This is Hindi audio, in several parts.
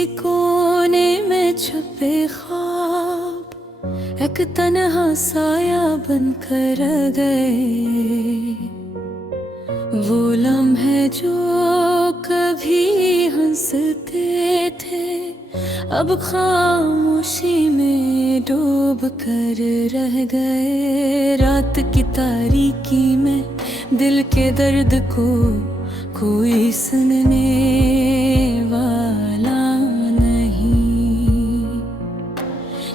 किसी कोने में छुपे ख्वाब एक तन्हा साया बनकर रह गए। वो लम्हे जो कभी हंसते थे अब खामोशी में डूब कर रह गए। रात की तारीकी में दिल के दर्द को कोई सुनने वाला नहीं।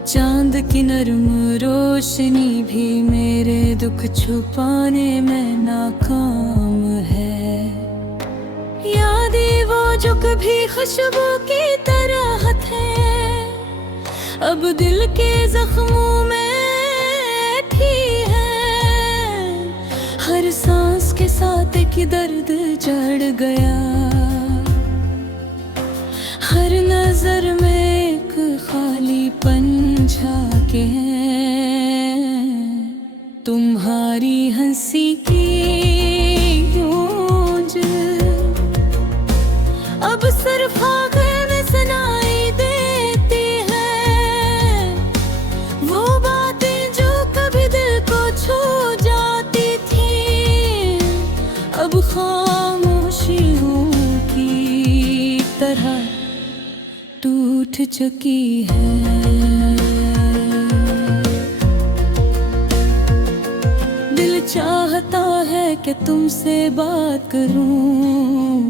चांद की नरम रोशनी भी मेरे दुख छुपाने में नाकाम है। यादें वो जो कभी खुशबू की तरह थे अब दिल के जख्मों में थी है। हर सांस के साथ एक दर्द जड़ गया, हर नजर में एक खालीपन झाके हैं। तुम्हारी हंसी की गूंज अब सिर्फ आंखें में सुनाई देती है। वो बातें जो कभी दिल को छू जाती थी अब खामोशियों की तरह टूट चुकी है। दिल चाहता है कि तुमसे बात करूं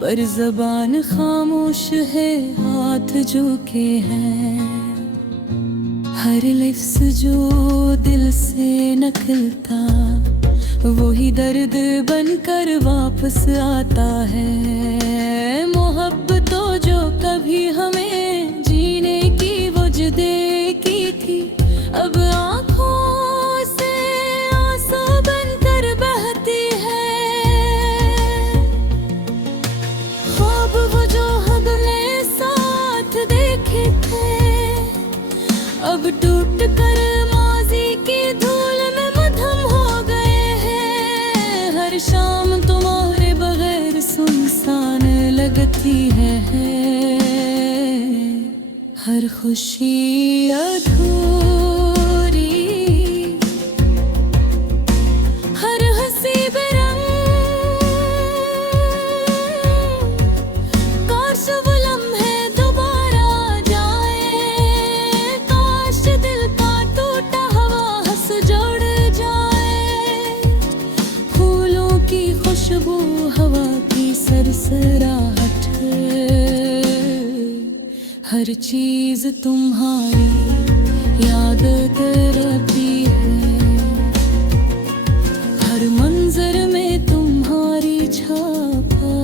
पर ज़बान खामोश है, हाथ झुके हैं। हर लफ्ज़ जो दिल से निकलता वही दर्द बनकर वापस आता है। मोहब्बतों जो कभी हमें जीने की वजह की थी अब आँखों से आंसू बनकर बहती है। ख्वाब वो जो हमने साथ देखे थे अब टूट कर माजी की धूल में मधम हो गए हैं। हर शाम तुम्हारे बगैर सुनसान लगती है, हर खुशी अधूरी, हर हंसी बेरंग। काश वो लम्हे दोबारा आ जाए, काश दिल का टूटा हवा हंस जोड़ जाए। फूलों की खुशबू, हवा की सरसराहट, हर चीज तुम्हारी याद करती है। हर मंजर में तुम्हारी छापा,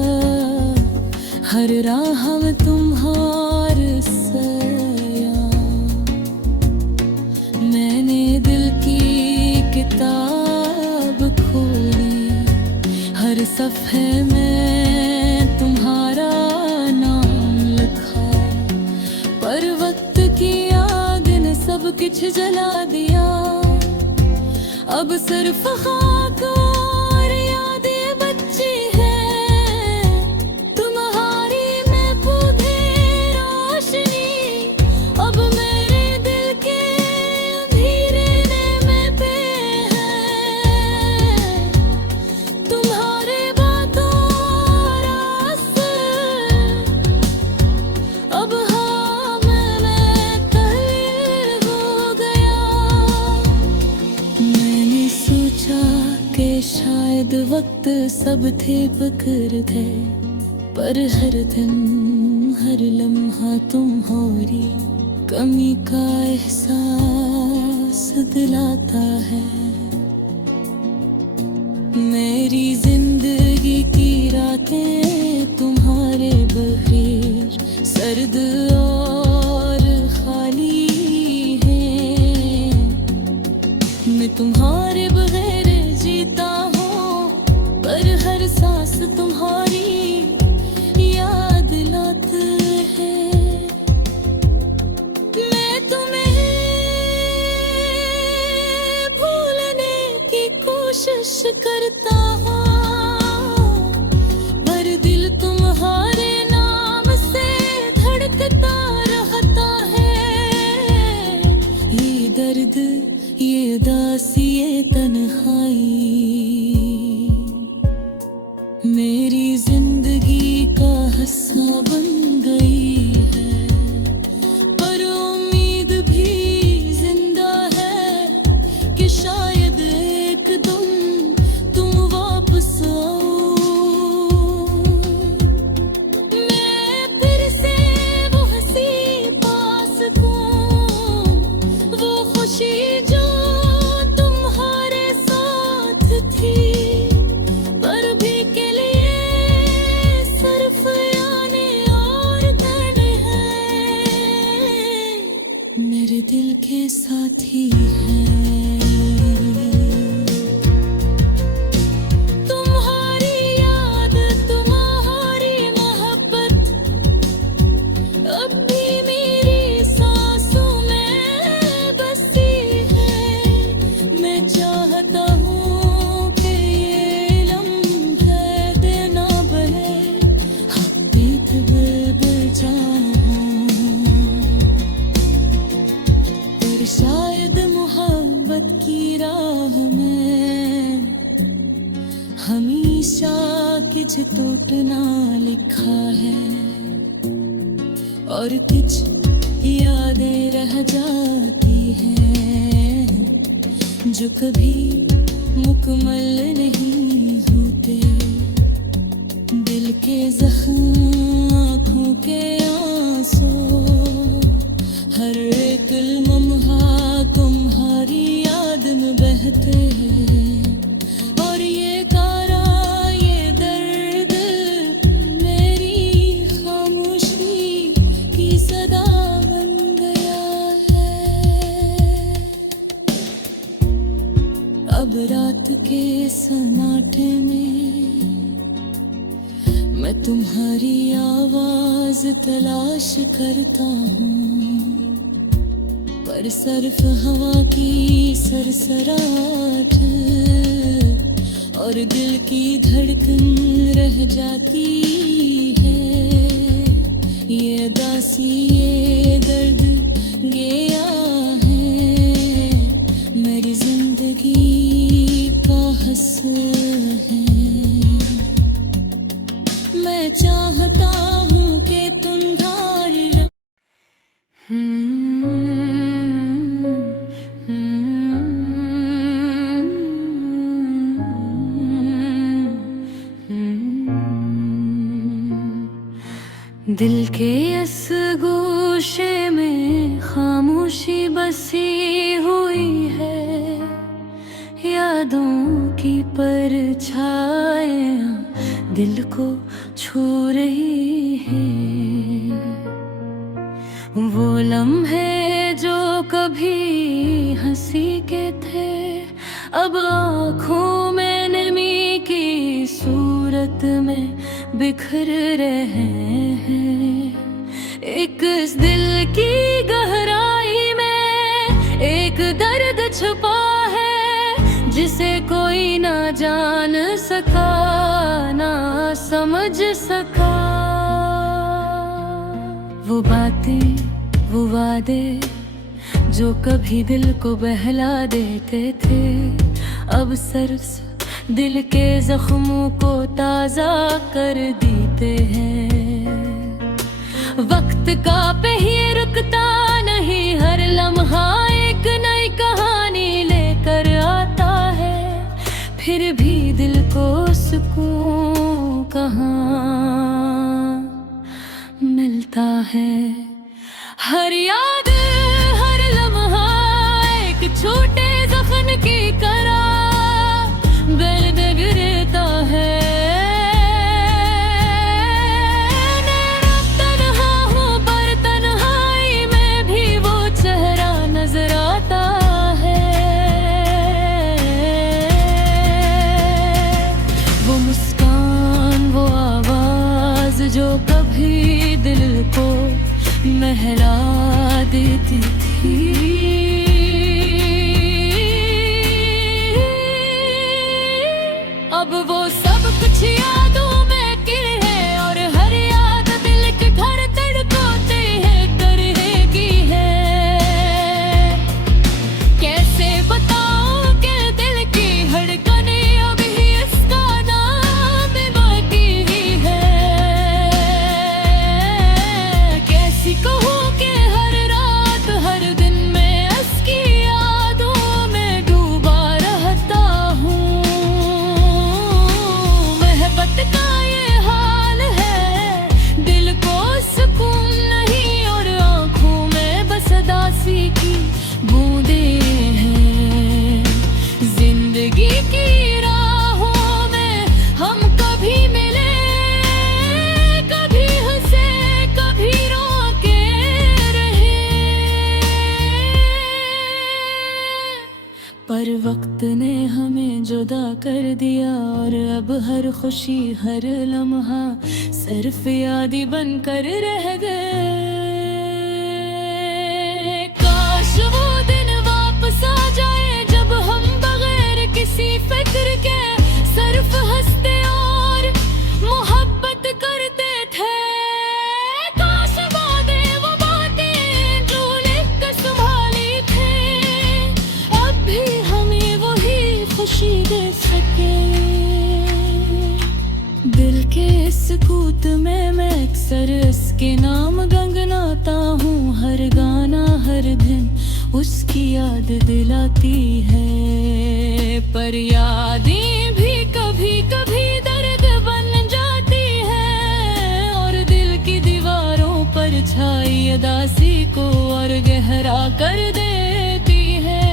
हर राह में तुम्हारे सया। मैंने दिल की किताब खोली, हर सफ़े में तुम्हारा पर वक्त की आग ने सब कुछ जला दिया। अब सिर्फ खाक और यादें बची हैं। तुम्हारी में पूरी रोशनी अब मेरे दिल के अंधेरे में पे है। तुम्हारे बातों रास्ते अब शायद वक्त सब थे पकड़ गए पर हर दिन हर लम्हा तुम्हारी कमी का एहसास दिलाता है। मेरी जिंदगी की रातें तुम्हारे बगैर सर्द और खाली हैं। मैं तुम्हारे बगैर जीता हूँ पर हर सांस तुम्हारी याद लाती है। मैं तुम्हें भूलने की कोशिश करता हूँ पर दिल तुम्हारे नाम से धड़कता दिल के साथी हैं। तुम्हारी याद, तुम्हारी मोहब्बत अब भी मेरी सांसों में बसी है। मैं चाहता हूँ कि ये लम्हे दिन ना बहे, हम बीत बेजान। पर शायद मोहब्बत की राह में हमेशा कुछ टूटना लिखा है, और कुछ यादें रह जाती हैं जो कभी मुकम्मल नहीं होते। दिल के जख्म, आँखों के आंसू, हर एक लम्हा तुम्हारी याद में बहते हैं। और ये कारा, ये दर्द मेरी खामोशी की सदा बन गया है। अब रात के सन्नाटे में मैं तुम्हारी आवाज तलाश करता हूँ, पर सिर्फ हवा की सरसराहट और दिल की धड़कन रह जाती है। ये दासी, ये दर्द, ये आहें मेरी जिंदगी का हस्सा है। मैं चाहता हूँ कि तुम धारी दिल के इस गोशे में खामोशी बसी हुई है। यादों की परछाइयाँ दिल को छू रही हैं। वो लम्हे जो कभी हंसी के थे, अब आँखों में नमी की सूरत में बिखर रहे हैं। एक इस दिल की गहराई में एक दर्द छुपा है, जिसे कोई ना जान सका, ना समझ सका। वो बातें, वो वादे जो कभी दिल को बहला देते थे, अब सिर्फ दिल के जख्मों को ताजा कर देते हैं। वक्त का पहिया रुकता नहीं, हर लम्हा एक नई कहानी लेकर आता है। फिर भी दिल को सुकून कहाँ मिलता है। हर याद, हर लम्हा एक छोटे जख्म की तरह दर्द गिरता है। तन्हा हूँ पर तन्हाई में भी वो चेहरा नजर आता है। वो मुस्कान, वो आवाज जो कभी दिल को महला देती थी। अब वो सब कुछ यादों में गिर है, और हर याद दिल के घर तड़पाते हैं, करेगी है। कैसे बताऊं कि दिल की धड़कनें अभी इसका नाम बाकी ही है। कैसी कहूँ कि हर रात, हर दिन में हर वक्त ने हमें जुदा कर दिया, और अब हर खुशी हर लम्हा सिर्फ याद बन कर रह गए। काश वो दिन वापस आ जाए जब हम बगैर किसी फिक्र के सिर्फ हंसते और मोहब्बत करते थे। काश वो बातें जो लिख कर संभाली थे, अब भी हमें वही खुशी दे सके। दिल के सुकूत में मैं अक्सर इसके नाम गंगनाता हूँ। हर गाना हर दिन उसकी याद दिलाती है, पर यादें भी कभी कभी दर्द बन जाती है, और दिल की दीवारों पर छाई उदासी को और गहरा कर देती है।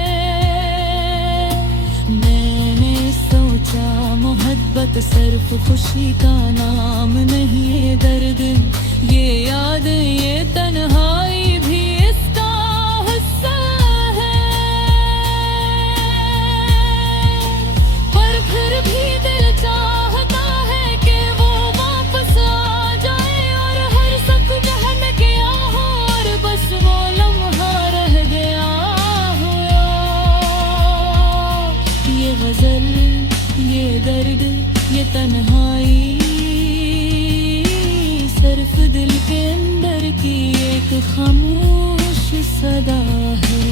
मैंने सोचा मोहब्बत सिर्फ खुशी का नाम नहीं, ये दर्द ये याद ये तन्हाई भी इसका हिस्सा है। पर फिर भी दिल चाहता है कि वो वापस आ जाए, और हर सब जहन किया हो और बस वो लम्हा रह गया हो। ये गजल ये दर्द ये तन्हाई सिर्फ दिल के अंदर की एक खामोश सदा है।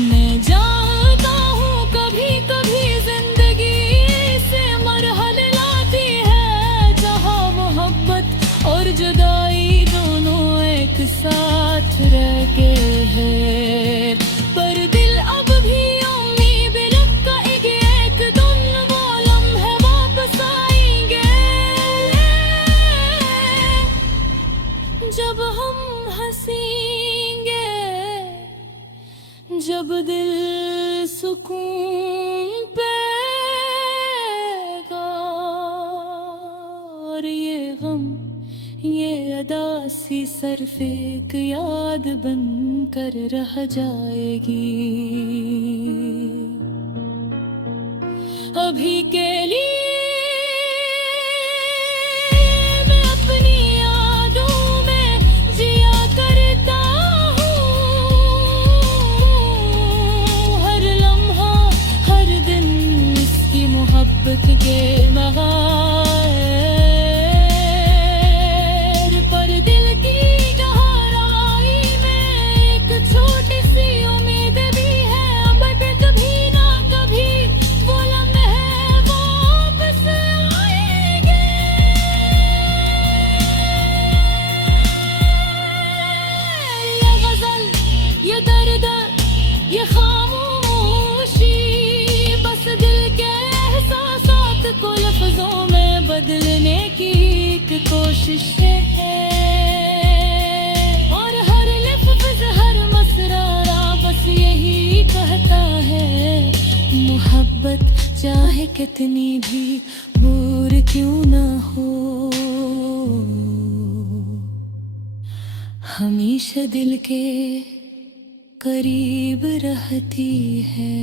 मैं जानता हूँ कभी कभी जिंदगी से मरहले लाती है, जहाँ मोहब्बत और जुदाई दोनों एक साथ रह के है। पर दिल अब भी उम्मीद रखता है कि एक दिन वो लम्हे वापस आएंगे, जब हम हंसेंगे, जब दिल सुकून पाएगा, और ये गम ये अदासी सिर्फ एक याद बन कर रह जाएगी। अभी के लिए मैं अपनी यादों में जिया करता हूँ, हर लम्हा हर दिन इसकी मोहब्बत के बगैर। पर दिल की गहराई में एक छोटी सी उम्मीद भी है, अब कभी ना कभी वो लम्हे वापस आएंगे। ये गजल ये दर्द ये खामोशी बस दिल के एहसासात को लफ्जों में बदलने की एक कोशिश है, और हर लफ्ज हर मसरारा बस यही कहता है, मोहब्बत चाहे कितनी भी दूर क्यों ना हो, हमेशा दिल के करीब रहती है।